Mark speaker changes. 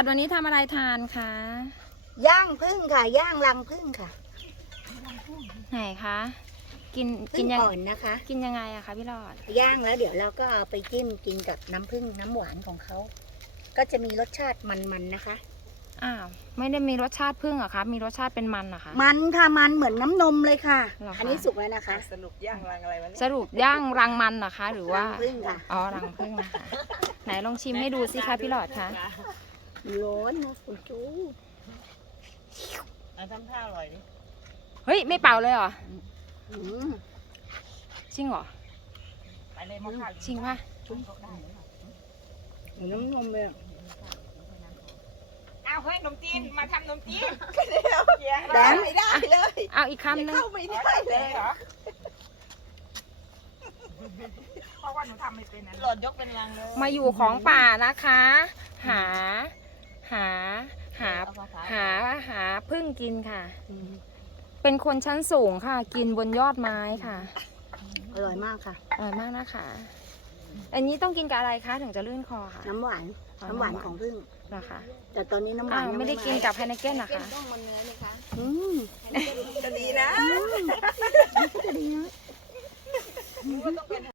Speaker 1: วันนี้ทำอะไรทานคะ
Speaker 2: ย่างผึ้งค่ะ ย่างรังผึ้งค่ะ
Speaker 1: ไหนคะกิน
Speaker 2: ผึ้ง
Speaker 1: ยัง
Speaker 2: อ่อนนะคะ
Speaker 1: กินยังไงอะคะพี่หลอด
Speaker 2: ย่างแล้วเดี๋ยวเราก็เอาไปจิ้มกินกับน้ำผึ้งน้ำหวานของเขา ก็จะมีรสชาติมันๆนะคะ
Speaker 1: อ้าวไม่ได้มีรสชาติพึ่งเหรอคะมีรสชาติเป็นมันเหรอคะ
Speaker 2: มันค่ะมันเหมือนน้ำนมเลยค่ะ
Speaker 1: เหรอคะ
Speaker 2: อันนี้สุกแล้วนะคะ
Speaker 3: สรุปย่างรังอะไรวะเนี่ย
Speaker 1: สรุปย่างรังมันเหรอคะ หรือว่า
Speaker 2: รังผึ้งค่ะ
Speaker 1: อ๋อรังพึ่งนะคะไหนลองชิมให้ดูสิคะพี่หลอดคะ
Speaker 2: ร้อนนะคุณจู
Speaker 3: ทำท่าอร่อยดิ
Speaker 1: เฮ้ยไม่เป่าเลยเหรอ
Speaker 2: อืม
Speaker 1: จริงเหรอ
Speaker 3: ไปเลยมะขาม
Speaker 1: จริงปะ
Speaker 2: เหมือนน้ำนมเลยอะ
Speaker 3: อ้าวเฮ้ยขนมจีนมาทำขนมจีน
Speaker 2: แดง
Speaker 3: ไม่ได้เลย
Speaker 1: เอาอีกคำหนึง
Speaker 3: เข้าไม่ได้เลยเหรอเพราะว่าหนูทำไม่เป็นนะหลอดยกเป็นรังเลย
Speaker 1: มาอยู่ของป่านะคะ หาหาหาหาพึ่งกินค่ะ
Speaker 2: อืม
Speaker 1: เป็นคนชั้นสูงค่ะ กินบนยอดไม้ค่ะ
Speaker 2: อร่อยมากค่ะ
Speaker 1: อร่อยมากนะคะ อันนี้ต้องกินกับอะไรคะถึงจะลื่นคอค่ะ
Speaker 2: น้ำหวาน
Speaker 1: อ๋อ
Speaker 2: น้ำหวานของผึ้ง
Speaker 1: เหรอคะ
Speaker 2: แต่ตอนนี้น้ำหวา
Speaker 1: อ้าน ว
Speaker 2: ยัง
Speaker 1: ไม่ได้กินกับไฮเนเก้นเหรอคะ
Speaker 3: ต้องมันเนื้อเลยคะ
Speaker 2: อืม
Speaker 3: จะดีนะ
Speaker 2: จะดีนะ